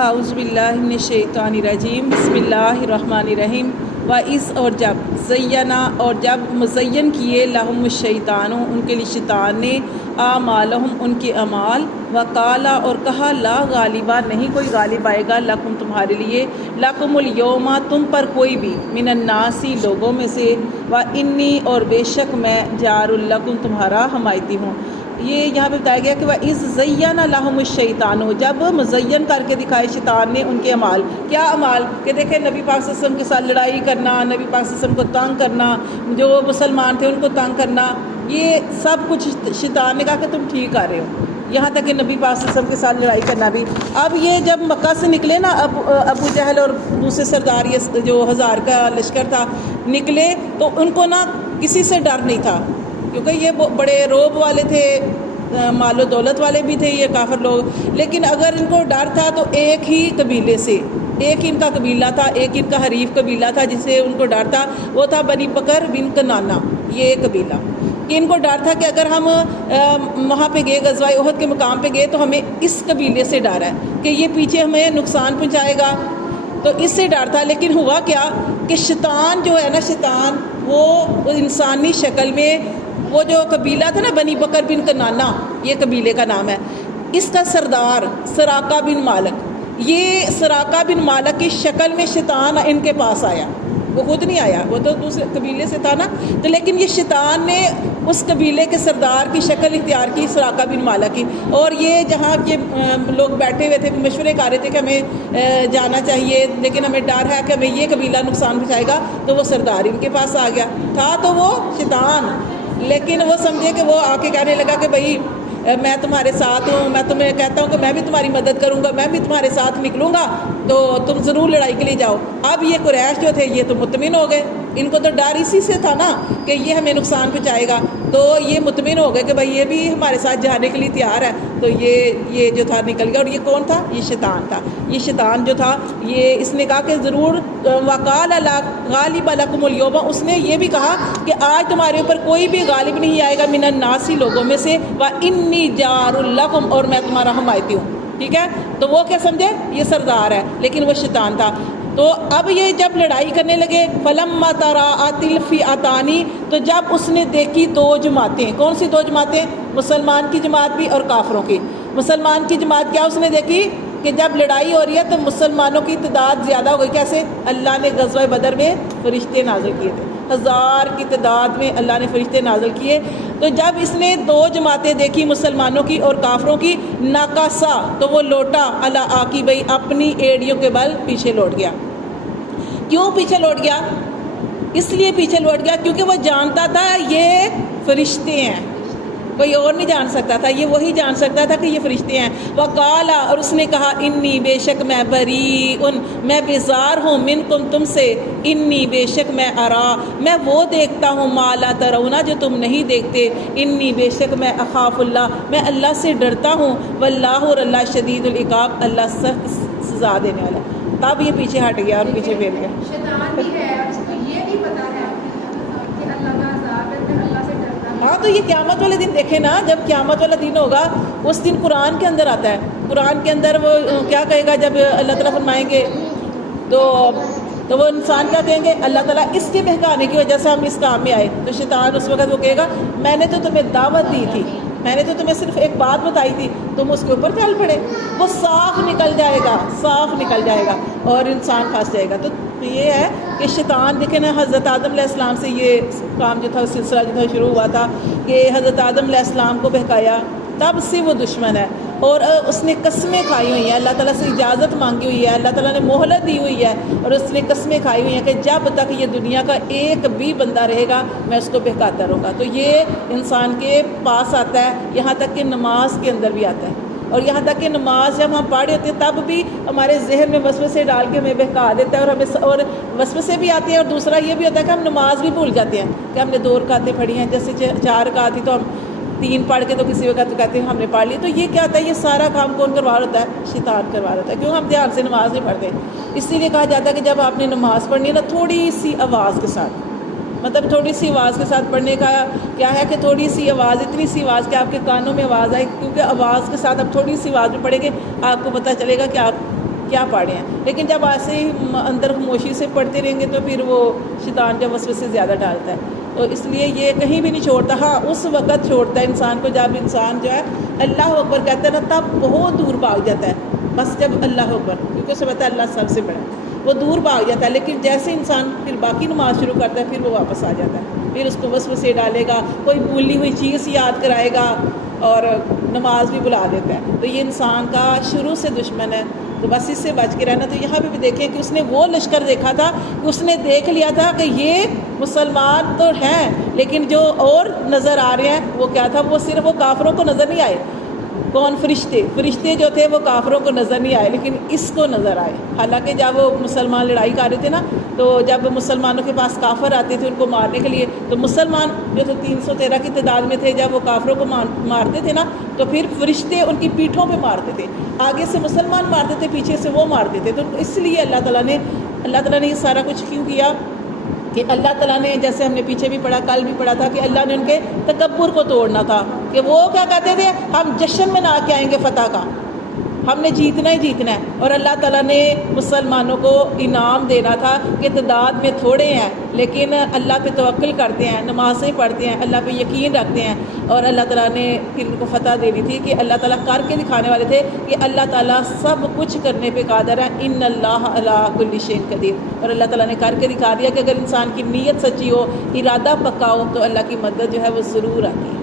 اعوذ باللہ من الشیطان الرجیم بسم اللہ الرحمن الرحیم وَإِذْ اور جب زینا اور جب مزین کیے لہم الشیطان ان کے لیے شیطان نے اعمالہم ان کے اعمال وقالا اور کہا لا غالبہ نہیں کوئی غالب آئے گا لکم تمہارے لیے لکم الیوم تم پر کوئی بھی من الناسی لوگوں میں سے وَإِنِّي اور بے شک میں جار لکم تمہارا حمایتی ہوں۔ یہ یہاں پہ بتایا گیا کہ وَإِذْ زَيَّنَ لَهُمُ الشَّيْطَانُ جب مزین کر کے دکھائے شیطان نے ان کے اعمال۔ کیا اعمال؟ کہ دیکھیں نبی پاک صلی اللہ علیہ وسلم کے ساتھ لڑائی کرنا، نبی پاک صلی اللہ علیہ وسلم کو تنگ کرنا، جو مسلمان تھے ان کو تنگ کرنا، یہ سب کچھ شیطان نے کہا کہ تم ٹھیک آ رہے ہو، یہاں تک کہ نبی پاک صلی اللہ علیہ وسلم کے ساتھ لڑائی کرنا بھی۔ اب یہ جب مکہ سے نکلے نا، ابو جہل اور دوسرے سردار یہ جو 1000 کا لشکر تھا نکلے، تو ان کو نا کسی سے ڈر نہیں تھا، کیونکہ یہ بڑے روب والے تھے، مال و دولت والے بھی تھے یہ کافر لوگ، لیکن اگر ان کو ڈر تھا تو ایک ہی قبیلے سے، ایک ان کا قبیلہ تھا، ایک ان کا حریف قبیلہ تھا جس سے ان کو ڈر تھا، وہ تھا بنی بکر بن کنانہ، یہ قبیلہ۔ کہ ان کو ڈر تھا کہ اگر ہم وہاں پہ گئے، غزوہ احد کے مقام پہ گئے تو ہمیں اس قبیلے سے ڈر ہے کہ یہ پیچھے ہمیں نقصان پہنچائے گا، تو اس سے ڈر تھا۔ لیکن ہوا کیا کہ شیطان جو ہے نا، شیطان وہ انسانی شکل میں، وہ جو قبیلہ تھا نا بنی بکر بن کنانہ، یہ قبیلے کا نام ہے، اس کا سردار سراقہ بن مالک، یہ سراقہ بن مالک کی شکل میں شیطان ان کے پاس آیا، وہ خود نہیں آیا، وہ تو دوسرے قبیلے سے تھا نا، تو لیکن یہ شیطان نے اس قبیلے کے سردار کی شکل اختیار کی، سراقہ بن مالک کی۔ اور یہ جہاں یہ لوگ بیٹھے ہوئے تھے مشورے کر رہے تھے کہ ہمیں جانا چاہیے، لیکن ہمیں ڈر ہے کہ ہمیں یہ قبیلہ نقصان پہنچائے گا، تو وہ سردار ان کے پاس آ گیا تھا، تو وہ شیطان، لیکن وہ سمجھے کہ وہ آ کے کہنے لگا کہ بھائی میں تمہارے ساتھ ہوں، میں تمہیں کہتا ہوں کہ میں بھی تمہاری مدد کروں گا، میں بھی تمہارے ساتھ نکلوں گا، تو تم ضرور لڑائی کے لیے جاؤ۔ اب یہ قریش جو تھے یہ تو مطمئن ہو گئے، ان کو تو ڈر اسی سے تھا نا کہ یہ ہمیں نقصان پہنچائے گا، تو یہ مطمئن ہو گئے کہ بھائی یہ بھی ہمارے ساتھ جانے کے لیے تیار ہے، تو یہ جو تھا نکل گیا۔ اور یہ کون تھا؟ یہ شیطان تھا۔ یہ شیطان جو تھا یہ اس نے کہا کہ ضرور وقال غالب لکم الیوم، اس نے یہ بھی کہا کہ آج تمہارے اوپر کوئی بھی غالب نہیں آئے گا من الناسی لوگوں میں سے، وانی جار لکم اور میں تمہارا حمایتی ہوں۔ ٹھیک ہے، تو وہ کیا سمجھے؟ یہ سردار ہے، لیکن وہ شیطان تھا۔ تو اب یہ جب لڑائی کرنے لگے، فلما تراءت الفئتان، تو جب اس نے دیکھی دو جماعتیں، کون سی دو جماعتیں؟ مسلمان کی جماعت بھی اور کافروں کی۔ مسلمان کی جماعت کیا اس نے دیکھی کہ جب لڑائی ہو رہی ہے تو مسلمانوں کی تعداد زیادہ ہو گئی۔ کیسے؟ اللہ نے غزوہ بدر میں فرشتے نازل کیے تھے، 1000 کی تعداد میں اللہ نے فرشتے نازل کیے۔ تو جب اس نے دو جماعتیں دیکھی مسلمانوں کی اور کافروں کی، ناکاسا، تو وہ لوٹا علی عاقبیہ، اپنی ایڑیوں کے بل پیچھے لوٹ گیا۔ کیوں پیچھے لوٹ گیا؟ اس لیے پیچھے لوٹ گیا کیونکہ وہ جانتا تھا یہ فرشتے ہیں، کوئی اور نہیں جان سکتا تھا، یہ وہی جان سکتا تھا کہ یہ فرشتے ہیں۔ وقالا، اور اس نے کہا انی بے شک میں بریء، میں بیزار ہوں، منکم تم سے، انی بے شک میں ارا، میں وہ دیکھتا ہوں، ما لا ترون جو تم نہیں دیکھتے، انی بے شک میں اخاف اللہ، میں اللہ سے ڈرتا ہوں، واللہ اور اللہ شدید العقاب، اللہ سخت سزا دینے والا۔ تب یہ پیچھے ہٹ گیا اور پیچھے پھیر گیا۔ شیطان بھی ہے اور اس کو یہ بھی پتا ہے کہ اللہ کا عذاب ہے، میں اللہ سے ڈرتا ہوں۔ ہاں، تو یہ قیامت والے دن دیکھیں نا، جب قیامت والا دن ہوگا اس دن قرآن کے اندر آتا ہے، قرآن کے اندر وہ کیا کہے گا جب اللہ تعالیٰ فرمائیں گے، تو وہ انسان کیا کہیں گے؟ اللہ تعالیٰ اس کے بہکانے کی وجہ سے ہم اس کام میں آئے، تو شیطان اس وقت وہ کہے گا میں نے تو تمہیں دعوت دی تھی، میں نے تو تمہیں صرف ایک بات بتائی تھی، تم اس کے اوپر چل پڑے۔ وہ صاف نکل جائے گا، صاف نکل جائے گا اور انسان پھنس جائے گا۔ تو یہ ہے کہ شیطان دیکھیں نا، حضرت آدم علیہ السلام سے یہ کام جو تھا، سلسلہ جو تھا شروع ہوا تھا کہ حضرت آدم علیہ السلام کو بہکایا، تب سے وہ دشمن ہے، اور اس نے قسمیں کھائی ہوئی ہیں، اللہ تعالیٰ سے اجازت مانگی ہوئی ہے، اللہ تعالیٰ نے مہلت دی ہوئی ہے، اور اس نے قسمیں کھائی ہوئی ہیں کہ جب تک یہ دنیا کا ایک بھی بندہ رہے گا میں اس کو بہکاتا رہوں گا۔ تو یہ انسان کے پاس آتا ہے، یہاں تک کہ نماز کے اندر بھی آتا ہے، اور یہاں تک کہ نماز جب ہم پڑھ رہے ہوتے ہیں تب بھی ہمارے ذہن میں وسوسے ڈال کے ہمیں بہکا دیتا ہے، اور وسوسے بھی آتے ہیں، اور دوسرا یہ بھی ہوتا ہے کہ ہم نماز بھی بھول جاتے ہیں کہ ہم نے 2 رکعتیں پڑھی ہیں، جیسے 4 رکعت تھی تو ہم 3 پڑھ کے تو کسی وقت کہتے ہیں ہم نے پڑھ لی۔ تو یہ کیا ہوتا ہے؟ یہ سارا کام کون کروا رہا ہوتا ہے؟ شیطان کروا رہا ہوتا ہے، کیوں؟ ہم دھیان سے نماز نہیں پڑھتے۔ اسی لیے کہا جاتا ہے کہ جب آپ نے نماز پڑھنی ہے نا، تھوڑی سی آواز کے ساتھ، مطلب تھوڑی سی آواز کے ساتھ پڑھنے کا کیا ہے کہ تھوڑی سی آواز، اتنی سی آواز کہ آپ کے کانوں میں آواز آئے، کیونکہ آواز کے ساتھ اب تھوڑی سی آواز میں پڑھیں گے آپ کو پتہ چلے گا کہ آپ کیا پڑھے ہیں. لیکن جب ایسے ہی اندر خاموشی سے پڑھتے رہیں گے تو پھر وہ شیطان جب وسوسے زیادہ ڈالتا ہے. تو اس لیے یہ کہیں بھی نہیں چھوڑتا. ہاں اس وقت چھوڑتا ہے انسان کو جب انسان جو ہے اللہ اکبر کہتا ہے نا تب بہت دور بھاگ جاتا ہے. بس جب اللہ اکبر، کیونکہ اسے پتہ ہے اللہ سب سے بڑا ہے، وہ دور بھاگ جاتا ہے. لیکن جیسے انسان پھر باقی نماز شروع کرتا ہے پھر وہ واپس آ جاتا ہے. پھر اس کو وسوسے ڈالے گا، کوئی بھولی ہوئی چیز یاد کرائے گا اور نماز بھی بلا دیتا ہے. تو یہ انسان کا شروع سے دشمن ہے. تو بس اس سے بچ کے رہنا. تو یہاں پہ بھی دیکھیں کہ اس نے وہ لشکر دیکھا تھا کہ اس نے دیکھ لیا تھا کہ یہ مسلمان تو ہیں لیکن جو اور نظر آ رہے ہیں وہ کیا تھا، وہ صرف وہ کافروں کو نظر نہیں آئے. کون؟ فرشتے جو تھے وہ کافروں کو نظر نہیں آئے لیکن اس کو نظر آئے. حالانکہ جب وہ مسلمان لڑائی کر رہے تھے نا، تو جب مسلمانوں کے پاس کافر آتے تھے ان کو مارنے کے لیے، تو مسلمان جو تھے 313 کی تعداد میں تھے، جب وہ کافروں کو مارتے تھے نا تو پھر فرشتے ان کی پیٹھوں پہ مارتے تھے. آگے سے مسلمان مارتے تھے، پیچھے سے وہ مارتے تھے. تو اس لیے اللہ تعالیٰ نے یہ سارا کچھ کیوں کیا کہ اللہ تعالیٰ نے، جیسے ہم نے پیچھے بھی پڑھا، کل بھی پڑھا تھا کہ اللہ نے ان کے تکبر کو توڑنا تھا. کہ وہ کیا کہتے تھے، ہم جشن منا کے آئیں گے فتح کا، ہم نے جیتنا ہی جیتنا ہے. اور اللہ تعالیٰ نے مسلمانوں کو انعام دینا تھا کہ تعداد میں تھوڑے ہیں لیکن اللہ پہ توکل کرتے ہیں، نمازیں پڑھتے ہیں، اللہ پہ یقین رکھتے ہیں. اور اللہ تعالیٰ نے پھر ان کو فتح دینی تھی کہ اللہ تعالیٰ کر کے دکھانے والے تھے کہ اللہ تعالیٰ سب کچھ کرنے پہ قادر ہے. ان اللہ علی کل شیء قدیر. اور اللہ تعالیٰ نے کر کے دکھا دیا کہ اگر انسان کی نیت سچی ہو، ارادہ پکا ہو تو اللہ کی مدد جو ہے وہ ضرور آتی ہے.